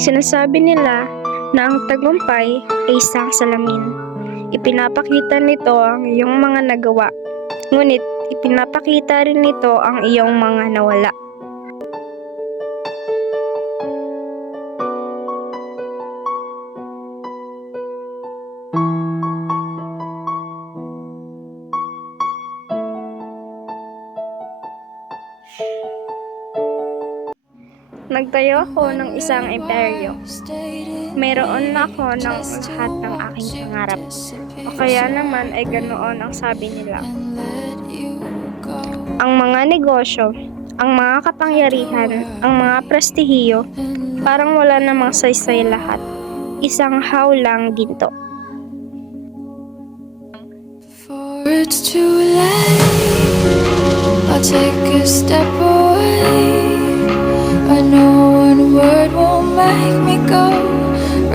Sinasabi nila na ang tagumpay ay isang salamin. Ipinapakita nito ang iyong mga nagawa, ngunit ipinapakita rin nito ang iyong mga nawala. Nagtayo ako ng isang imperyo. Mayroon na ako ng lahat ng aking pangarap. O kaya naman ay ganoon ang sabi nila. Ang mga negosyo, ang mga kapangyarihan, ang mga prestihiyo, parang wala namang saysay lahat. Isang hawlang ginto. Before it's too late, I'll take a step away. I know one word won't make me go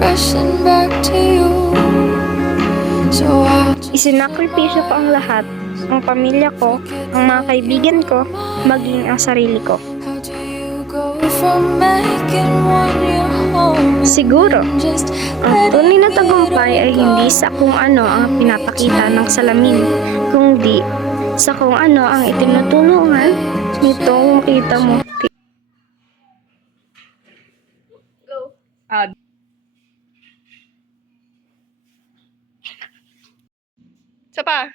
rushing back to you. So I'll Isinakripisyo ko ang lahat, ang pamilya ko, ang mga kaibigan ko, maging ang sarili ko. How do you go from making one your home? Siguro, Just ang tunay na tagumpay ay hindi sa kung ano ang pinapakita ng salamin, kundi sa kung ano ang itinutulungan nitong makita mo. Isa pa.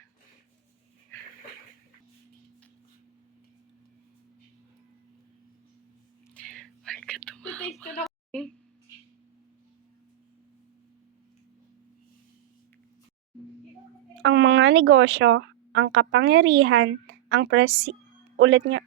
Ang mga negosyo, ang kapangyarihan, ang ulit nga,